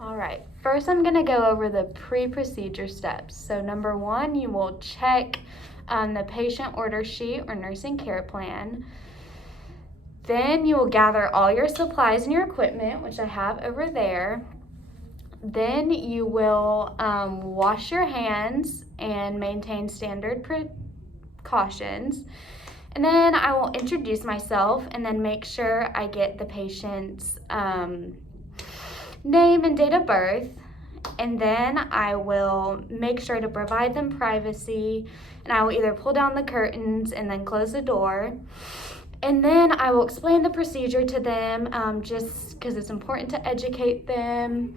All right, first I'm gonna go over the pre-procedure steps. So number one, you will check the patient order sheet or nursing care plan. Then you will gather all your supplies and your equipment, which I have over there. Then you will wash your hands and maintain standard precautions. And then I will introduce myself and then make sure I get the patient's name and date of birth. And then I will make sure to provide them privacy, and I will either pull down the curtains and then close the door. And then I will explain the procedure to them just because it's important to educate them.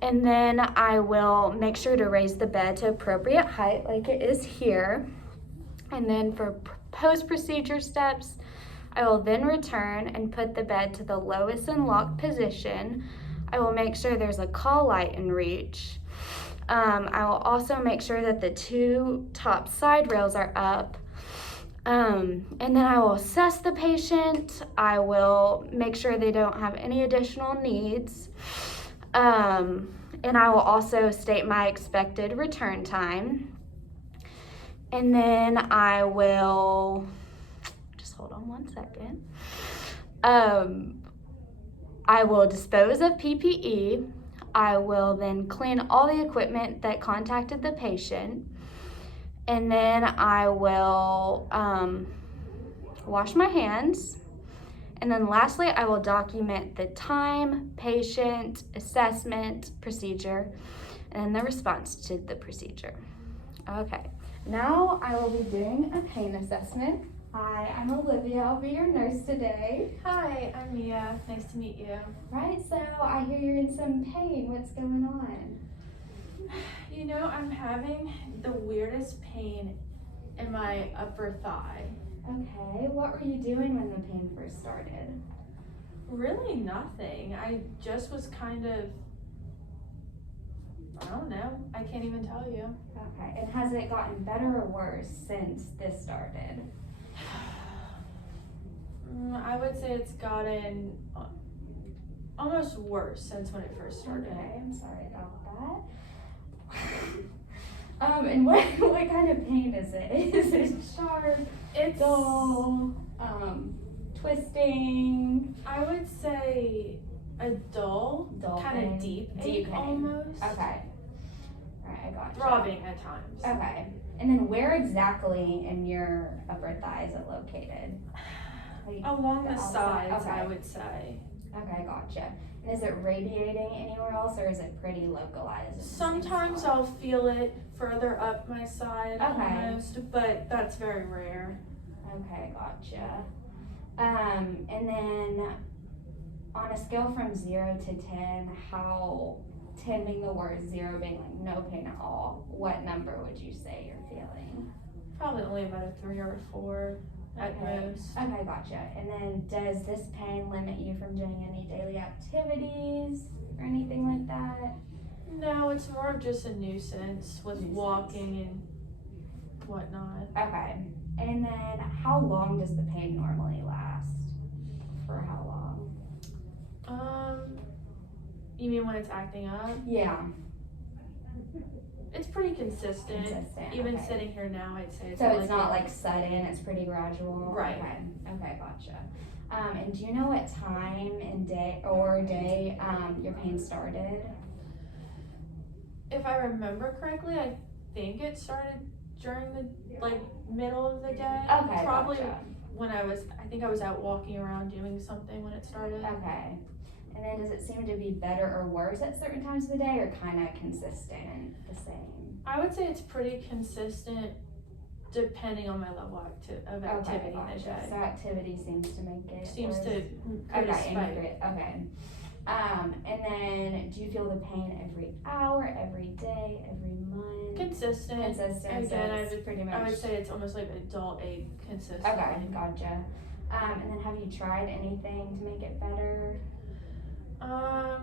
And then I will make sure to raise the bed to appropriate height like it is here. And then for post-procedure steps, I will then return and put the bed to the lowest and locked position. I will make sure there's a call light in reach. I will also make sure that the two top side rails are up. And then I will assess the patient. I will make sure they don't have any additional needs. And I will also state my expected return time. And then I will, just hold on one second. I will dispose of PPE. I will then clean all the equipment that contacted the patient. And then I will wash my hands. And then lastly, I will document the time, patient, assessment, procedure, and the response to the procedure. Okay, now I will be doing a pain assessment. Hi, I'm Olivia. I'll be your nurse today. Hi, I'm Mia. Nice to meet you. Right, so I hear you're in some pain. What's going on? You know, I'm having the weirdest pain in my upper thigh. Okay, what were you doing when the pain first started? Really nothing. I just was kind of, I don't know. I can't even tell you. Okay, and has it gotten better or worse since this started? I would say it's gotten almost worse since when it first started. Okay, I'm sorry about that. And what kind of pain is it? Is it sharp, It's dull, twisting? I would say a dull kind pain. of deep Deep ache pain. almost. Okay. Alright, I got you. Throbbing at times. Okay. And then where exactly in your upper thigh is it located? Like Along the outside? sides, Okay. I would say. Okay, gotcha. And is it radiating anywhere else, or is it pretty localized? in the same Sometimes spot? I'll feel it further up my side Okay. almost, but that's very rare. Okay, gotcha. And then on a scale from 0 to 10, how 10 being the worst, 0 being like no pain at all, what number would you say you're feeling? Probably only about a 3 or a 4 at Okay. most. Okay, gotcha. And then does this pain limit you from doing any daily activities or anything like that? No, it's more of just a nuisance with Nuisance. walking and whatnot. Okay. And then how long does the pain normally last? For how long? You mean when it's acting up? Yeah. It's pretty consistent. Consistent, Even okay. sitting here now, I'd say it's So it's not a- like sudden, it's pretty gradual? Right. Okay, okay, gotcha. And do you know what time and day your pain started? If I remember correctly, I think it started during the middle of the day. Okay, Probably gotcha. when I think I was out walking around doing something when it started. Okay. And then does it seem to be better or worse at certain times of the day, or kind of consistent, the same? I would say it's pretty consistent depending on my level of activity Okay, in the gotcha. day. So activity seems to make it Seems worse. to create a Okay, spike. okay. And then do you feel the pain every hour, every day, every month? Consistent. Consistent. Again, so it's pretty much. I would say it's almost like a dull ache consistently. Okay, gotcha. And then have you tried anything to make it better? No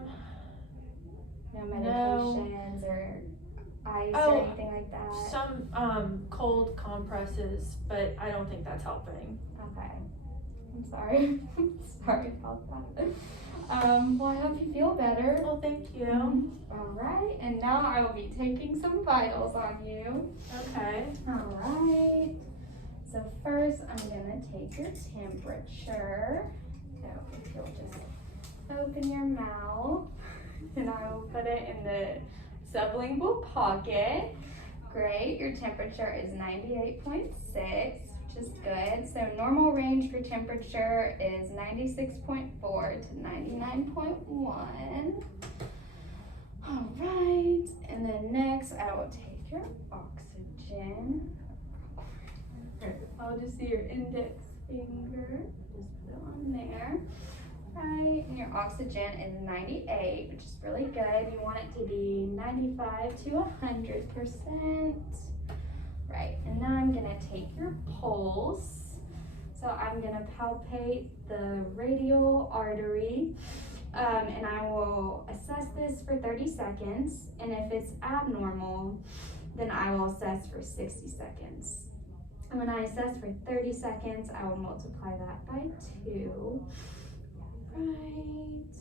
medications or ice or anything like that? Some cold compresses, but I don't think that's helping. Okay. I'm sorry. Sorry about that. Well, I hope you feel better. Well, thank you. All right, and now I will be taking some vitals on you. Okay. All right. So first, I'm gonna take your temperature. So if you'll just open your mouth, and I will put it in the sublingual pocket. Great. Your temperature is 98.6, which is good. So normal range for temperature is 96.4 to 99.1. All right. And then next, I will take your oxygen. I'll just see your index finger. Just put it on there. Right, and your oxygen is 98, which is really good. You want it to be 95 to 100%. Right, and now I'm gonna take your pulse. So I'm gonna palpate the radial artery, and I will assess this for 30 seconds. And if it's abnormal, then I will assess for 60 seconds. And when I assess for 30 seconds, I will multiply that by 2. Right.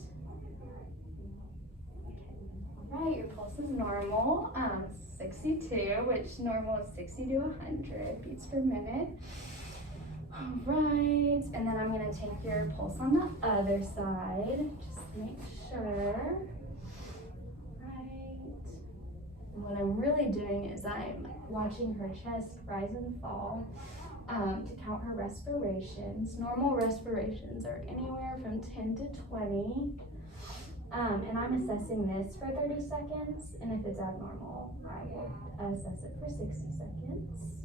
All right, your pulse is normal, 62, which normal is 60 to 100 beats per minute. All right, and then I'm gonna take your pulse on the other side, just to make sure. Right. And what I'm really doing is I'm watching her chest rise and fall. To count her respirations. Normal respirations are anywhere from 10 to 20. And I'm assessing this for 30 seconds. And if it's abnormal, I will assess it for 60 seconds.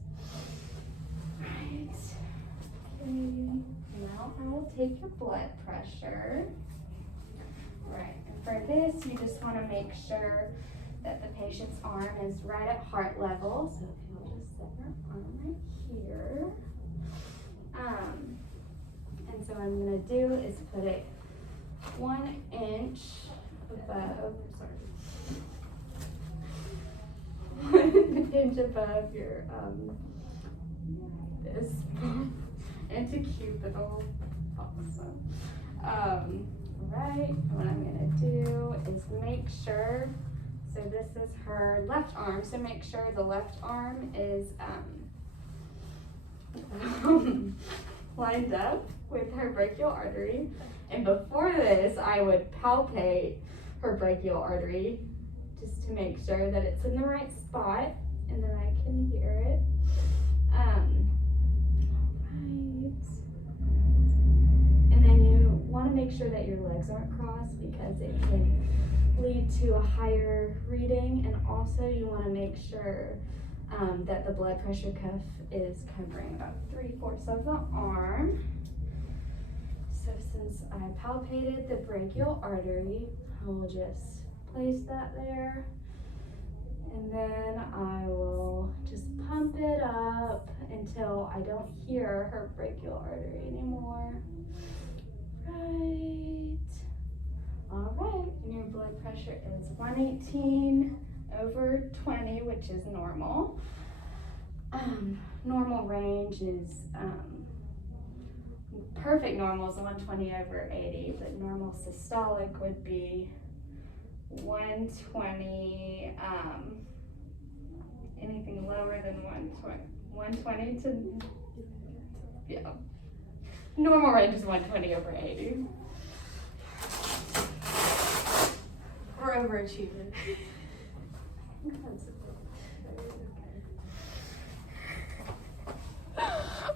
Right. Okay. Now I will take your blood pressure. Right. And for this, you just want to make sure that the patient's arm is right at heart level. So if you'll just set your arm right here. And so what I'm gonna do is put it 1 inch above, 1 inch above your, this, antecubital fossa. Right, what I'm gonna do is make sure, so this is her left arm, so make sure the left arm is, lined up with her brachial artery. And before this, I would palpate her brachial artery just to make sure that it's in the right spot, and then I can hear it. Right. And then you want to make sure that your legs aren't crossed because it can lead to a higher reading, and also you want to make sure that the blood pressure cuff is covering about 3/4 of the arm. So since I palpated the brachial artery, I will just place that there. And then I will just pump it up until I don't hear her brachial artery anymore. Right. All right, and your blood pressure is 118/20, which is normal. Normal range is, perfect normal is 120/80, but normal systolic would be 120, anything lower than 120 to, yeah. Normal range is 120/80. We're overachieving. That's very okay.